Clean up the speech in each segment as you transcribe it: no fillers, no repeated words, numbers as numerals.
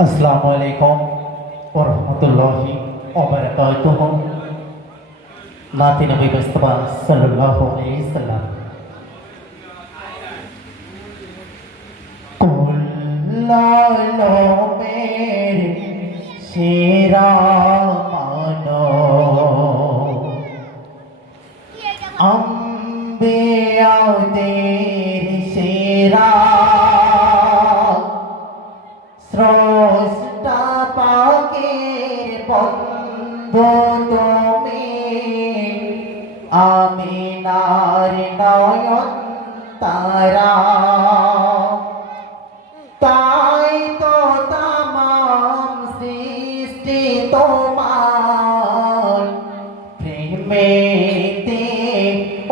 अस्सलामु अलैकुम वरहमतुल्लाहि वबरकातुहू। नाते नबी मुस्तफा सल्लल्लाहु अलैहि वसल्लम। कुल्लालो मेरे शेरा मानो अम्बिया तेरे शेरा স্রষ্টা পাকের বন্ধু তুমি আমিনার নয়ন তারা তাই তো তামাম সৃষ্টি তোমার প্রেমেতে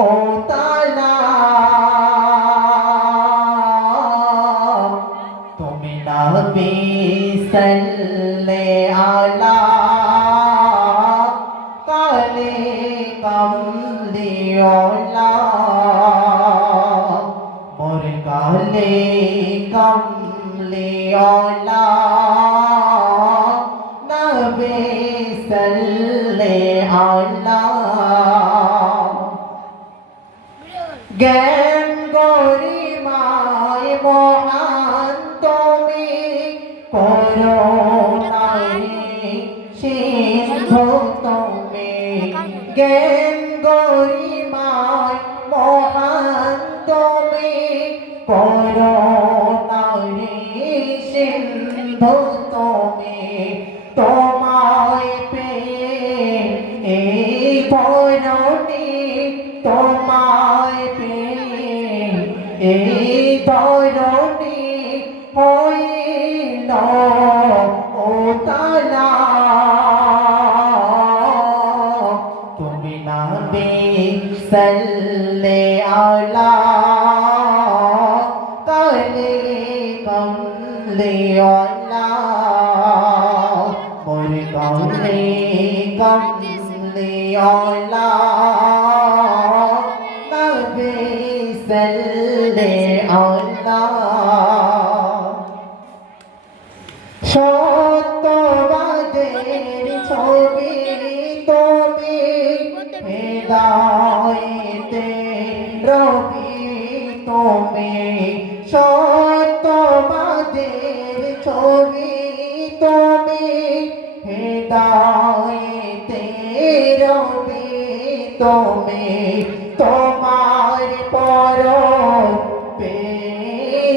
ও তালা তুমি নবী सल्ले आला काले कमलियोला मोर काले कमलियोला नबी सल्ले आला ज्ञान गरिमाय महान তুমি করুণায় সিন্ধু তুমি জ্ঞান গরিমায় মহান তুমি করুণায় সিন্ধু তুমি তোমায় পেয়ে এই ধরণী তোমায় পেয়ে এই ধরণী হইল ও তালা তুমি নবী সাল্লে আলা কালে কমলিওয়ালা মোর কালে কমলিওয়ালা নবী সাল্লে আলা সত্যবাদের ছবি তুমি হৃদয়েতে রবি তুমি সত্যবাদের ছবি তুমি হৃদয়েতে রবি তুমি তোমার পর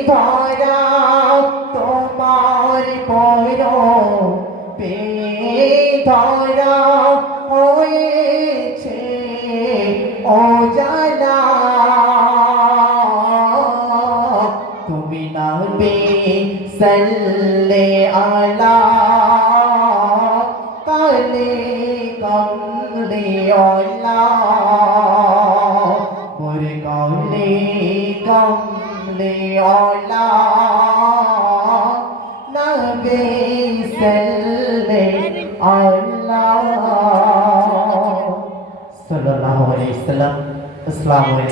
ধরা তোমার পর ধরা হয়েছে ও জানা তুমি নবী সাল্লে আলা কালে কমলিওয়ালা মোর কালে কমলিওয়ালা নবী সাল্লে আলা সাল্লাল্লাহু আলাইহি ওয়াসাল্লাম। আসসালামু আলাইকুম।